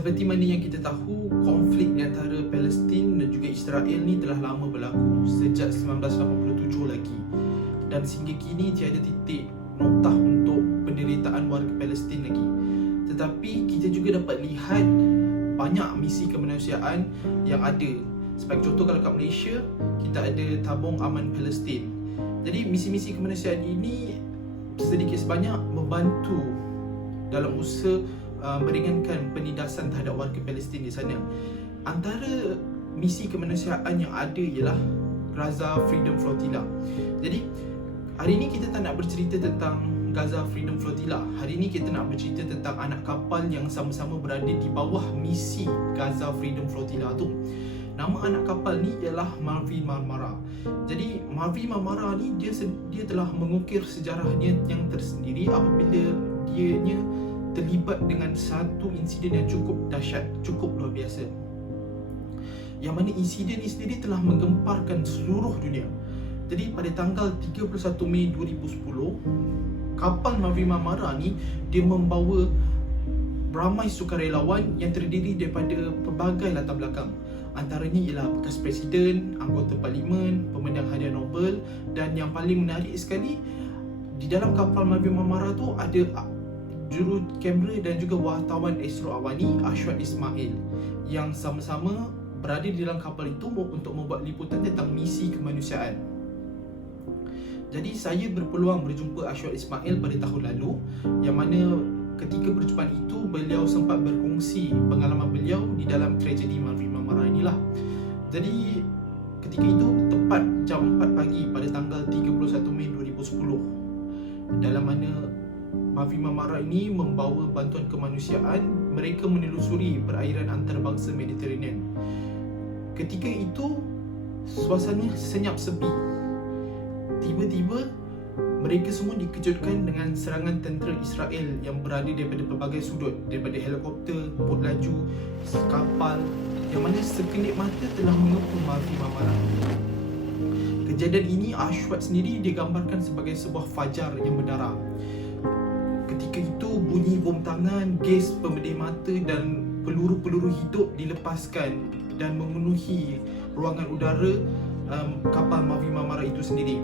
Seperti mana yang kita tahu, konflik di antara Palestin dan juga Israel ni telah lama berlaku, sejak 1987 lagi. Dan sehingga kini tiada titik noktah untuk penderitaan warga Palestin lagi. Tetapi kita juga dapat lihat banyak misi kemanusiaan yang ada. Sebagai contoh, kalau kat Malaysia, kita ada tabung aman Palestin. Jadi misi-misi kemanusiaan ini sedikit sebanyak membantu dalam usaha meringankan penindasan terhadap warga Palestin di sana. Antara misi kemanusiaan yang ada ialah Gaza Freedom Flotilla. Jadi hari ini kita tak nak bercerita tentang Gaza Freedom Flotilla. Hari ini kita nak bercerita tentang anak kapal yang sama-sama berada di bawah misi Gaza Freedom Flotilla tu. Nama anak kapal ni ialah Mavi Marmara. Jadi Mavi Marmara ni dia telah mengukir sejarahnya yang tersendiri apabila dianya terlibat dengan satu insiden yang cukup dahsyat, cukup luar biasa. Yang mana insiden ini sendiri telah menggemparkan seluruh dunia. Jadi pada tanggal 31 Mei 2010, kapal Mavi Marmara ni dia membawa ramai sukarelawan yang terdiri daripada pelbagai latar belakang. Antaranya ialah bekas presiden, anggota parlimen, pemenang hadiah Nobel, dan yang paling menarik sekali, di dalam kapal Mavi Marmara tu ada juru kamera dan juga wartawan Esro Awani, Ashwat Ismail, yang sama-sama berada di dalam kapal itu untuk membuat liputan tentang misi kemanusiaan. Jadi saya berpeluang berjumpa Ashwat Ismail pada tahun lalu, yang mana ketika perjumpaan itu beliau sempat berkongsi pengalaman beliau di dalam tragedi Mavi Marmara inilah. Jadi ketika itu tepat jam 4 pagi pada tanggal 31 Mei 2010, dalam mana Mavi Marmara ini membawa bantuan kemanusiaan. Mereka menelusuri perairan antarabangsa Mediterranean. Ketika itu suasana senyap sepi. Tiba-tiba mereka semua dikejutkan dengan serangan tentera Israel yang berada daripada pelbagai sudut, daripada helikopter, bot laju, kapal, yang mana sekelip mata telah mengepung Mavi Marmara. Kejadian ini Ashwat sendiri digambarkan sebagai sebuah fajar yang berdarah. Ketika itu bunyi bom tangan, gas pemedih mata dan peluru-peluru hidup dilepaskan dan memenuhi ruangan udara kapal Mavi Marmara itu sendiri.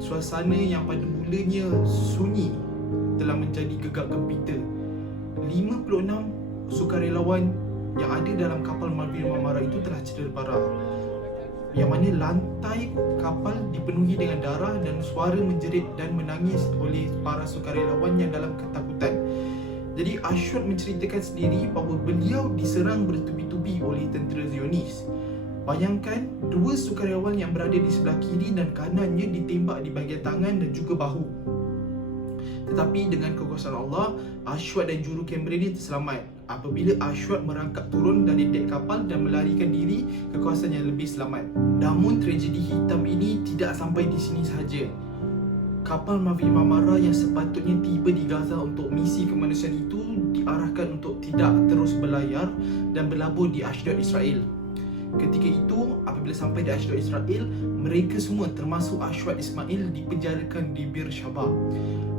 Suasana yang pada mulanya sunyi telah menjadi gegap gempita. 56 sukarelawan yang ada dalam kapal Mavi Marmara itu telah cedera parah, yang mana lantai kapal dipenuhi dengan darah dan suara menjerit dan menangis oleh para sukarelawan yang dalam ketakutan. Jadi Ashwat menceritakan sendiri bahawa beliau diserang bertubi-tubi oleh tentera Zionis. Bayangkan, dua sukarelawan yang berada di sebelah kiri dan kanannya ditembak di bahagian tangan dan juga bahu. Tetapi dengan kekuasaan Allah, Ashwat dan juru kamera ini terselamat apabila Ashwat merangkak turun dari dek kapal dan melarikan diri ke kawasan yang lebih selamat. Namun tragedi hitam ini tidak sampai di sini sahaja. Kapal Mavi Marmara yang sepatutnya tiba di Gaza untuk misi kemanusiaan itu diarahkan untuk tidak terus berlayar dan berlabuh di Ashdod, Israel. Ketika itu, apabila sampai di Ashdod, Israel, mereka semua termasuk Ashwat Ismail dipenjarakan di Bir Shaba.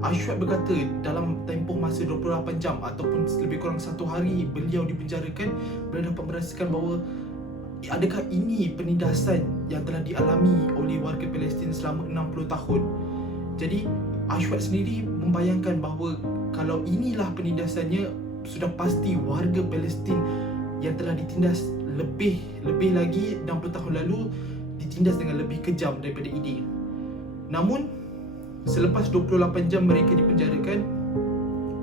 Ashwat berkata dalam tempoh masa 28 jam ataupun lebih kurang 1 hari beliau dipenjarakan, beliau dapat merasakan bahawa adakah ini penindasan yang telah dialami oleh warga Palestin selama 60 tahun. Jadi Ashwat sendiri membayangkan bahawa kalau inilah penindasannya, sudah pasti warga Palestin yang telah ditindas lebih lagi 60 tahun lalu ditindas dengan lebih kejam daripada ini. Namun selepas 28 jam mereka dipenjarakan,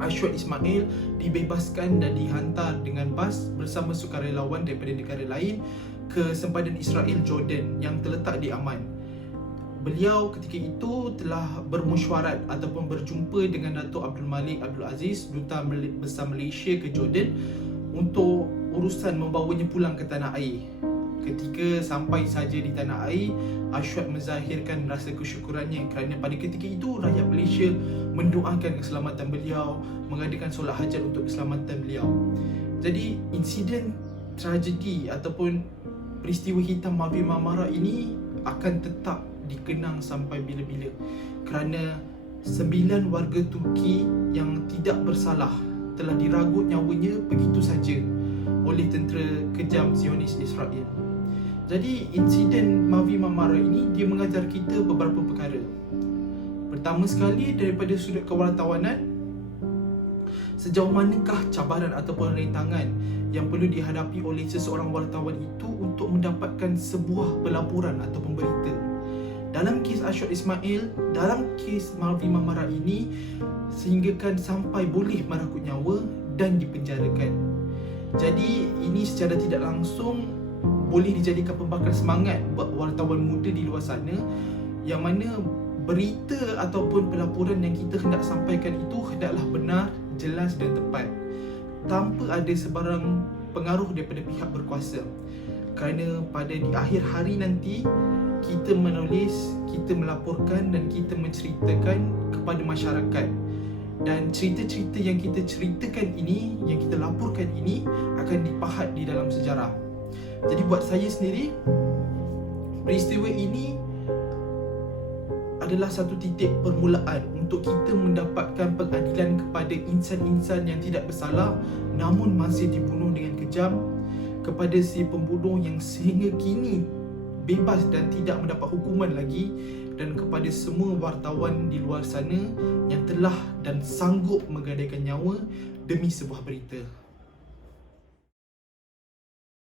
Ashwat Ismail dibebaskan dan dihantar dengan bas bersama sukarelawan daripada negara lain ke sempadan Israel Jordan yang terletak di Amman. Beliau ketika itu telah bermesyuarat ataupun berjumpa dengan Datuk Abdul Malik Abdul Aziz, Duta Besar Malaysia ke Jordan, untuk urusan membawanya pulang ke tanah air. Ketika sampai saja di tanah air, Ashwat menzahirkan rasa kesyukurannya kerana pada ketika itu rakyat Malaysia mendoakan keselamatan beliau, mengadakan solat hajat untuk keselamatan beliau. Jadi insiden tragedi ataupun peristiwa hitam Mavi Marmara ini akan tetap dikenang sampai bila-bila, kerana 9 warga Turki yang tidak bersalah telah diragut nyawanya begitu saja oleh tentera kejam Zionis Israel. Jadi insiden Mavi Marmara ini dia mengajar kita beberapa perkara. Pertama sekali, daripada sudut kewartawanan, sejauh manakah cabaran ataupun rintangan yang perlu dihadapi oleh seseorang wartawan itu untuk mendapatkan sebuah pelaporan ataupun berita. Dalam kes Ashok Ismail, dalam kes Mavi Marmara ini, sehinggakan sampai boleh merakut nyawa dan dipenjarakan. Jadi ini secara tidak langsung boleh dijadikan pembakar semangat buat wartawan muda di luar sana, yang mana berita ataupun pelaporan yang kita hendak sampaikan itu hendaklah benar, jelas dan tepat, tanpa ada sebarang pengaruh daripada pihak berkuasa. Kerana pada di akhir hari nanti, kita menulis, kita melaporkan dan kita menceritakan kepada masyarakat. Dan cerita-cerita yang kita ceritakan ini, yang kita laporkan ini akan dipahat di dalam sejarah. Jadi buat saya sendiri, peristiwa ini adalah satu titik permulaan untuk kita mendapatkan pengadilan kepada insan-insan yang tidak bersalah namun masih dibunuh dengan kejam, kepada si pembunuh yang sehingga kini bebas dan tidak mendapat hukuman lagi, dan kepada semua wartawan di luar sana yang telah dan sanggup menggadaikan nyawa demi sebuah berita.